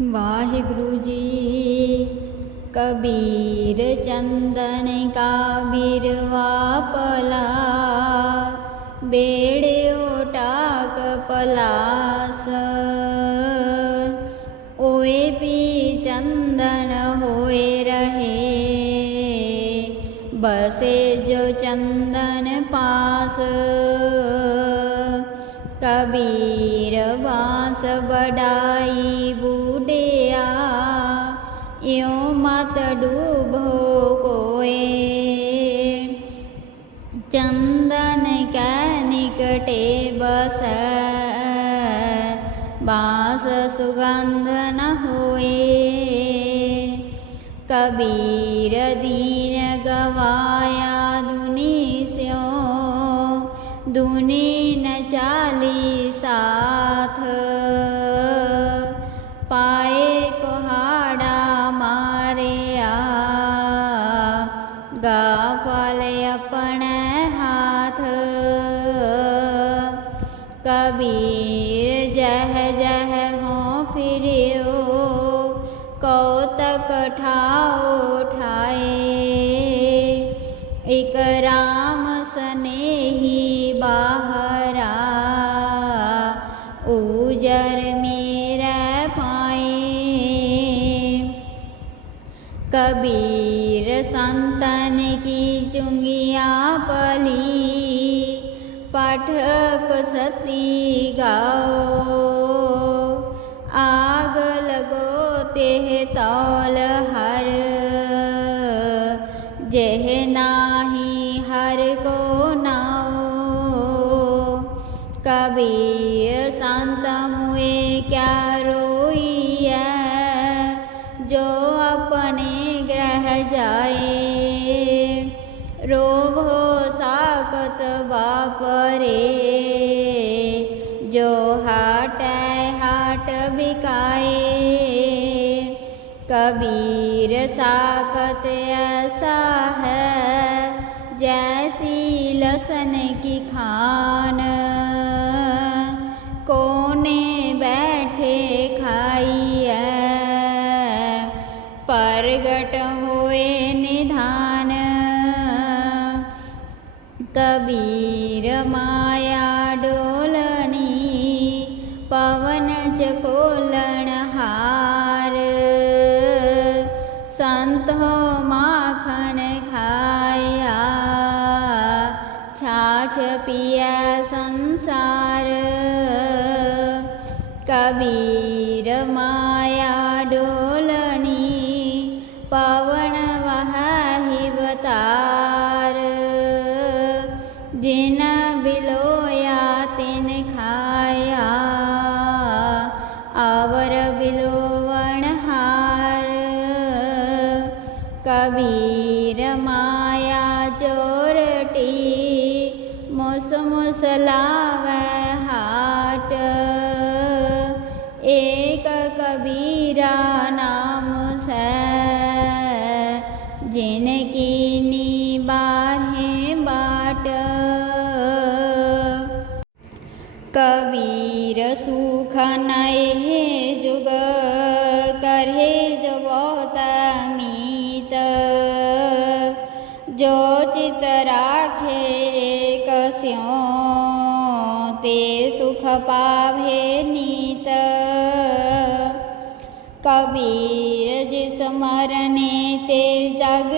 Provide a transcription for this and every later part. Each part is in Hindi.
ਵਾਹਿਗੁਰੂ ਜੀ। ਕਬੀਰ ਚੰਦਨ ਕਾ ਬਿਰਵਾ ਪਲਾ ਬੇੜਿਓ ਟਾਕ ਪਲਾਸ। ਓਏ ਪੀ ਚੰਦਨ ਹੋਏ ਰਹੇ। ਬਸੇ ਜੋ ਚੰਦਨ ਪਾਸ। ਕਬੀਰ ਬਾਸ ਬੜਾਈ ਬੂ। यो मत डूबो कोए। चंदन कै निकटे बस बांस सुगंध न होए। कबीर दीन गवाया दुनी स्यो दुनी न चाली कबीर जह जह हो फिरियो कौतक ठाओ ठाए एक पाठक सती गाओ। आग लगो तेह तौल हर। जेह नाही हर को नाओ। कबीर संत मुए क्या रोई है? जो अपने ग्रह जाए बापरे जो हाट है हाट बिकाए। कबीर साकत ऐसा है जैसी लसन की खान। माया डोलनि पवन च कोलणहार खाया छाच्छ पिया संसार। कबीर माया डोलनी पवन वहहि वता कबीर माया चोरटी मुस मुसलावे हाट। एक कबीरा नाम से जिनकी नी बाहे बाट। कबीर सुख नए कबीर जिस मरने ते जग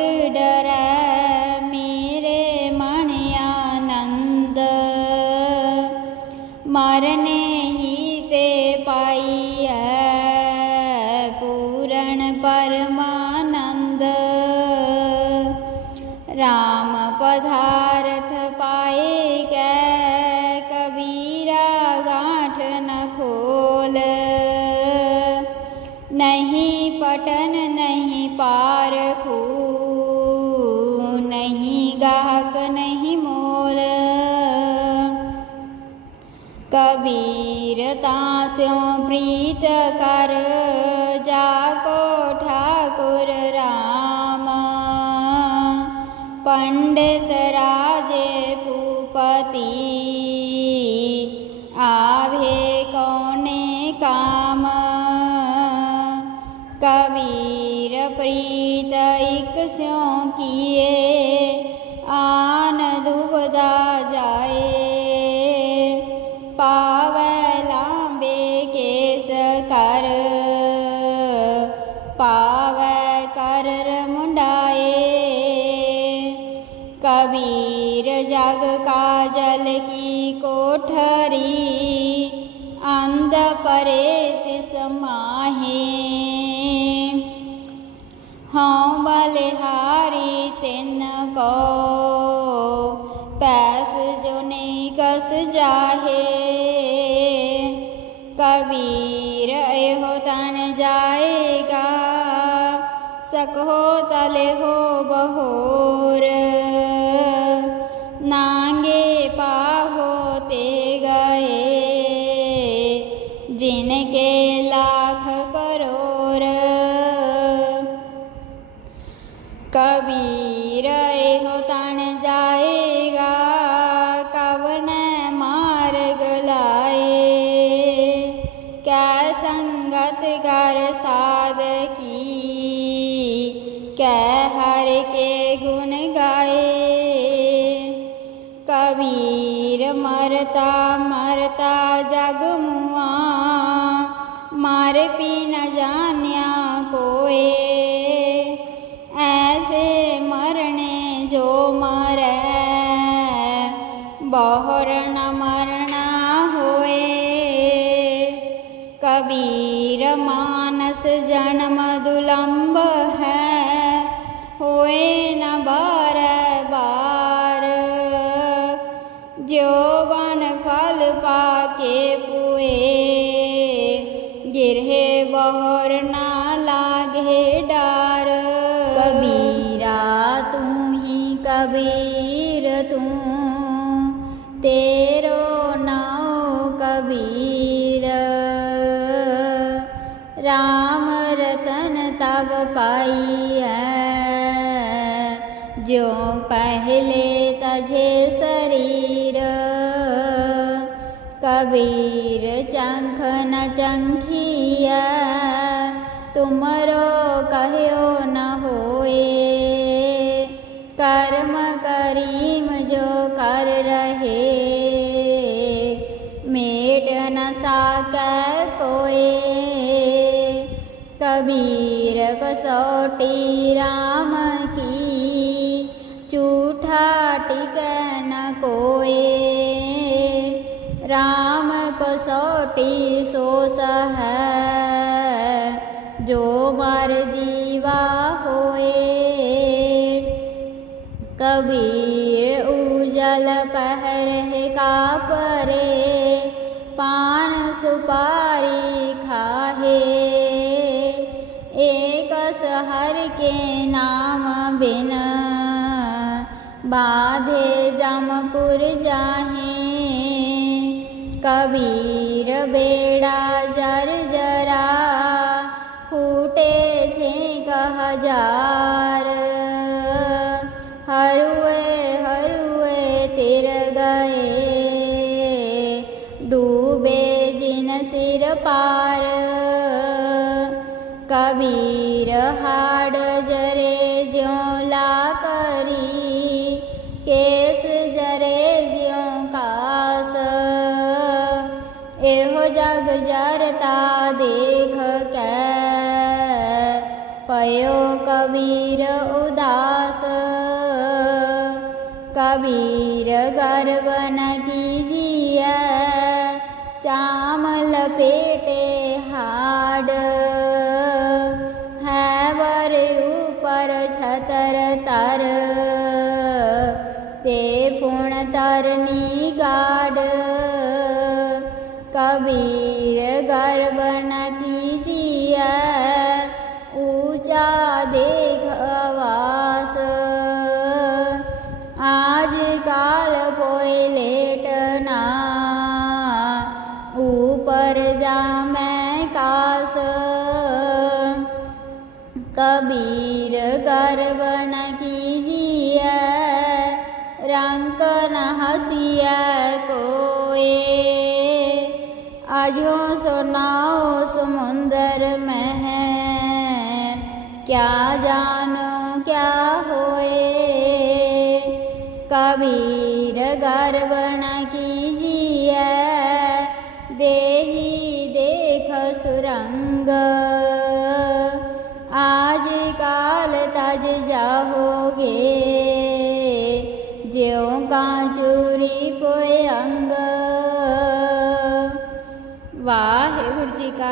कबीर तास्यों प्रीत कर जाको ठाकुर राम। पंडित राजे भूपति आभे कौने काम। कबीर प्रीत इक स्यों किए कर मुंडाए। कबीर जग काजल की कोठरी, अंध परे तिस माहे हाँ बलिहारी तिन को, पैस जो नहीं कस जाहे। सकहो तले हो बहोर। नांगे पाहो ते गए। जिनके लाख करोड़ कबीर कै हर के गुण गाए। कबीर मरता मरता जग मुआ। मार पी न जान्या कोए। ऐसे मरने जो मरे, बहुर न मरना होए। कबीर ਪ੍ਰਭ ਪਾਈ ਹੈ ਜਿਉ ਪਹਿਲੇ ਤਝੇ ਸਰੀਰ, ਕਬੀਰ ਚੰਖ ਨ ਚੰਖੀਐ। ਤੁਮਰੋ ਕਹਿਓ ਨ ਹੋਏ। ਕਰਮ ਕਰੀਮ ਜੋ ਕਰ ਰਹੇ, ਮੇਟ ਨ ਸਾਕੈ ਕੋਏ। कबीर कसौटी राम की झूठा न कोए। राम कसौटी सोस है जो मर जीवा होए। कबीर उजल पहर का परे पान सुपारी एक सहर के नाम बिन। बाधे जमपुर जाहे। कबीर बेड़ा जर जरा। फूटे छे हज़ार हरुए हरुए तिर हाड जरे ज्यों ला करी, केस जरे ज्यों कास। एहो जग जरता देख के कबीर उदास। कबीर गर्व न कीजिए, चाम लेटना ऊपर जा मैं कास। कबीर गर्व न कीजिए, रंक न हसिया कोए। आजो सुनाओ समुंदर में है, क्या जानो क्या होए